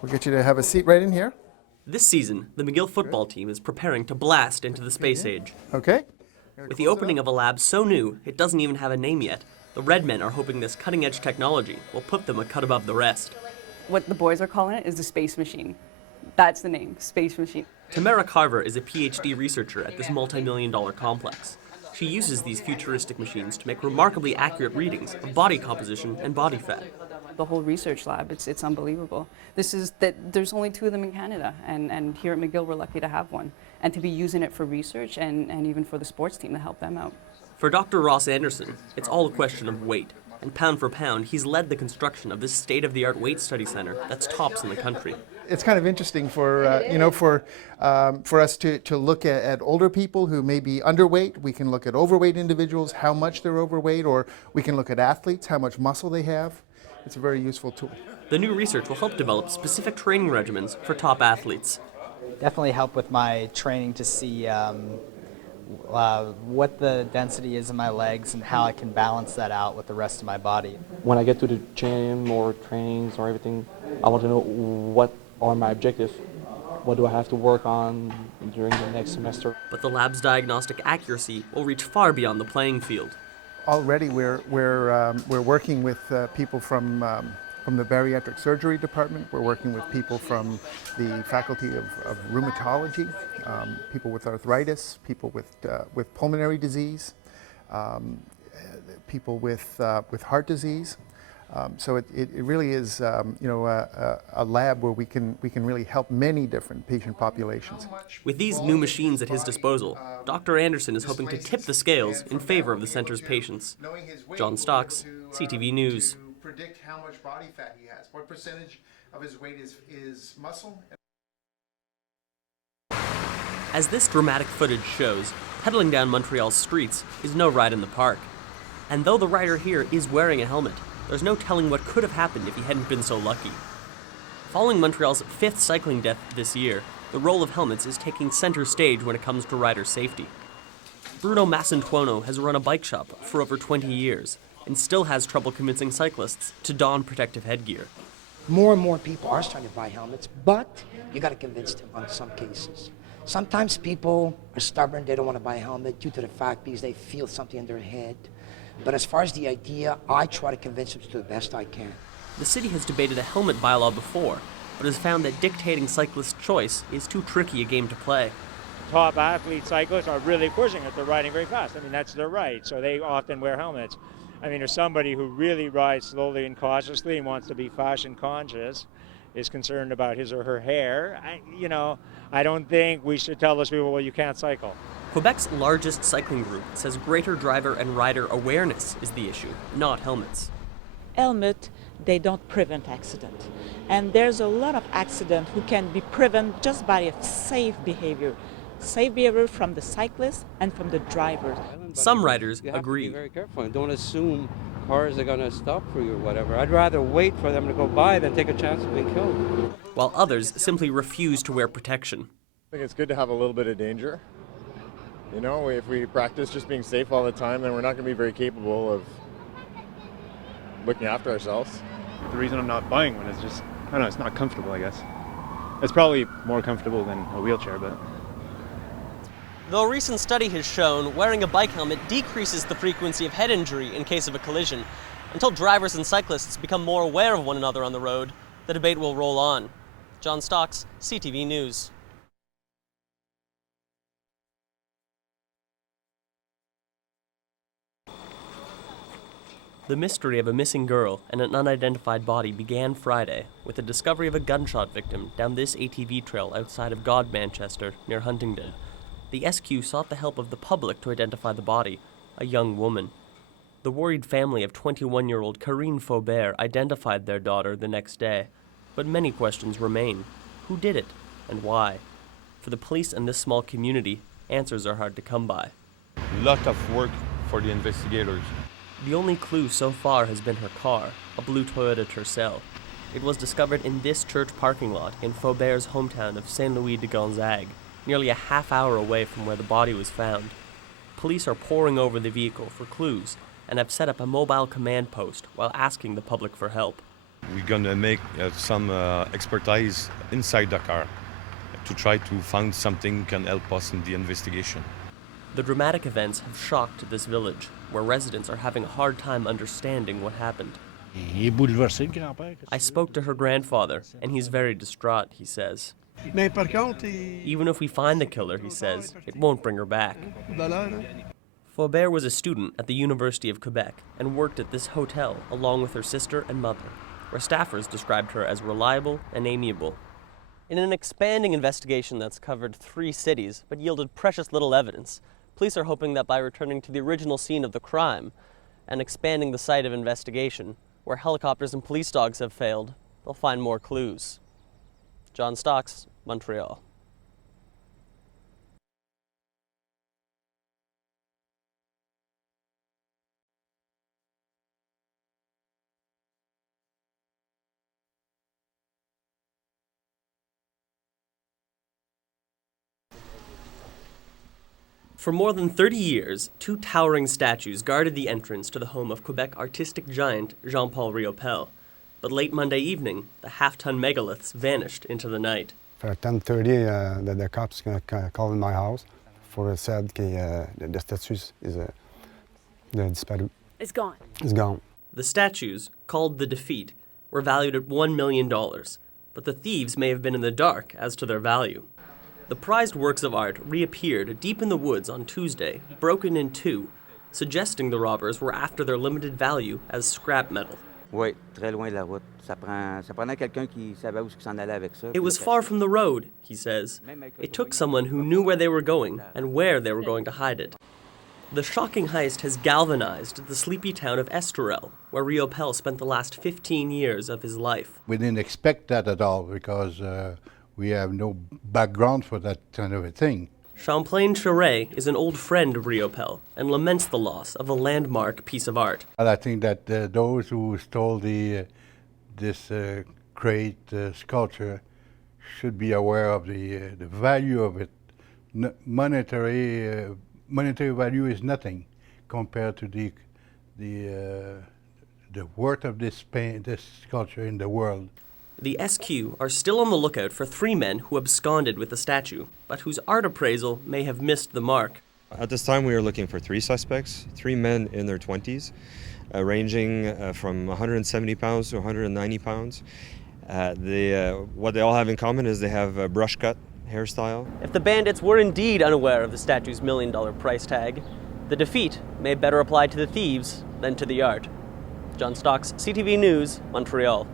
We'll get you to have a seat right in here. This season, the McGill football team is preparing to blast into the space age. Okay. With the opening of a lab so new, it doesn't even have a name yet, the Redmen are hoping this cutting-edge technology will put them a cut above the rest. What the boys are calling it is the space machine. That's the name, space machine. Tamara Carver is a PhD researcher at this multi-million-dollar complex. She uses these futuristic machines to make remarkably accurate readings of body composition and body fat. The whole research lab, it's unbelievable. There's only 2 of them in Canada, and here at McGill we're lucky to have one. And to be using it for research and even for the sports team to help them out. For Dr. Ross Anderson, it's all a question of weight. And pound for pound, he's led the construction of this state-of-the-art weight study center that's tops in the country. It's kind of interesting for us to look at older people who may be underweight. We can look at overweight individuals, how much they're overweight, or we can look at athletes, how much muscle they have. It's a very useful tool. The new research will help develop specific training regimens for top athletes. Definitely help with my training to see what the density is in my legs and how I can balance that out with the rest of my body. When I get to the gym or trainings or everything, I want to know what are my objectives. What do I have to work on during the next semester? But the lab's diagnostic accuracy will reach far beyond the playing field. Already we're working with people from the bariatric surgery department. We're working with people from the faculty of rheumatology, people with arthritis, people with pulmonary disease, people with heart disease. So it really is a lab where we can really help many different patient populations. With these new machines at his disposal, Dr. Anderson is hoping to tip the scales in favor of the center's patients. John Stocks, CTV News. Predict how much body fat he has. What percentage of his weight is muscle? As this dramatic footage shows, pedaling down Montreal's streets is no ride in the park. And though the rider here is wearing a helmet, there's no telling what could have happened if he hadn't been so lucky. Following Montreal's 5th cycling death this year, the role of helmets is taking center stage when it comes to rider safety. Bruno Massantuono has run a bike shop for over 20 years and still has trouble convincing cyclists to don protective headgear. More and more people are starting to buy helmets, but you got to convince them on some cases. Sometimes people are stubborn, they don't want to buy a helmet due to the fact because they feel something in their head. But as far as the idea, I try to convince them to the best I can. The city has debated a helmet bylaw before, but has found that dictating cyclist choice is too tricky a game to play. Top athlete cyclists are really pushing it. They're riding very fast. I mean, that's their right, so they often wear helmets. I mean, if somebody who really rides slowly and cautiously and wants to be fashion conscious is concerned about his or her hair, I don't think we should tell those people, well, you can't cycle. Quebec's largest cycling group says greater driver and rider awareness is the issue, not helmets. Helmet, they don't prevent accident. And there's a lot of accident who can be prevented just by a safe behavior. Safe behavior from the cyclist and from the driver. Some riders you have agree. To be very careful and don't assume cars are going to stop for you or whatever. I'd rather wait for them to go by than take a chance of being killed. While others simply refuse to wear protection. I think it's good to have a little bit of danger. If we practice just being safe all the time, then we're not going to be very capable of looking after ourselves. The reason I'm not buying one is just, I don't know, it's not comfortable, I guess. It's probably more comfortable than a wheelchair, but... Though a recent study has shown wearing a bike helmet decreases the frequency of head injury in case of a collision, until drivers and cyclists become more aware of one another on the road, the debate will roll on. John Stocks, CTV News. The mystery of a missing girl and an unidentified body began Friday with the discovery of a gunshot victim down this ATV trail outside of God Manchester, near Huntingdon. The SQ sought the help of the public to identify the body, a young woman. The worried family of 21-year-old Karine Faubert identified their daughter the next day, but many questions remain. Who did it, and why? For the police and this small community, answers are hard to come by. Lot of work for the investigators. The only clue so far has been her car, a blue Toyota Tercel. It was discovered in this church parking lot in Faubert's hometown of Saint-Louis-de-Gonzague, nearly a half hour away from where the body was found. Police are poring over the vehicle for clues and have set up a mobile command post while asking the public for help. We're gonna make some expertise inside the car to try to find something can help us in the investigation. The dramatic events have shocked this village, where residents are having a hard time understanding what happened. I spoke to her grandfather, and he's very distraught, he says. Even if we find the killer, he says, it won't bring her back. Faubert was a student at the University of Quebec and worked at this hotel along with her sister and mother, where staffers described her as reliable and amiable. In an expanding investigation that's covered 3 cities but yielded precious little evidence, police are hoping that by returning to the original scene of the crime and expanding the site of investigation, where helicopters and police dogs have failed, they'll find more clues. John Stocks, Montreal. For more than 30 years, 2 towering statues guarded the entrance to the home of Quebec artistic giant Jean-Paul Riopelle. But late Monday evening, the half-ton megaliths vanished into the night. At 10:30, the cops called in my house for said the statue is disparu. It's gone. It's gone. The statues, called the Defeat, were valued at $1 million, but the thieves may have been in the dark as to their value. The prized works of art reappeared deep in the woods on Tuesday, broken in 2, suggesting the robbers were after their limited value as scrap metal. Oui, très loin de la route. Ça prenait quelqu'un qui savait où s'en allait avec ça. It was far from the road, he says. It took someone who knew where they were going and where they were going to hide it. The shocking heist has galvanized the sleepy town of Estoril, where Riopelle spent the last 15 years of his life. We didn't expect that at all because we have no background for that kind of a thing. Champlain Charest is an old friend of Riopelle and laments the loss of a landmark piece of art. And I think that those who stole this great sculpture should be aware of the value of it. Monetary value is nothing compared to the worth of this sculpture in the world. The SQ are still on the lookout for 3 men who absconded with the statue, but whose art appraisal may have missed the mark. At this time, we are looking for 3 suspects, 3 men in their 20s, ranging from 170 pounds to 190 pounds. What they all have in common is they have a brush cut hairstyle. If the bandits were indeed unaware of the statue's $1 million price tag, the defeat may better apply to the thieves than to the art. John Stocks, CTV News, Montreal.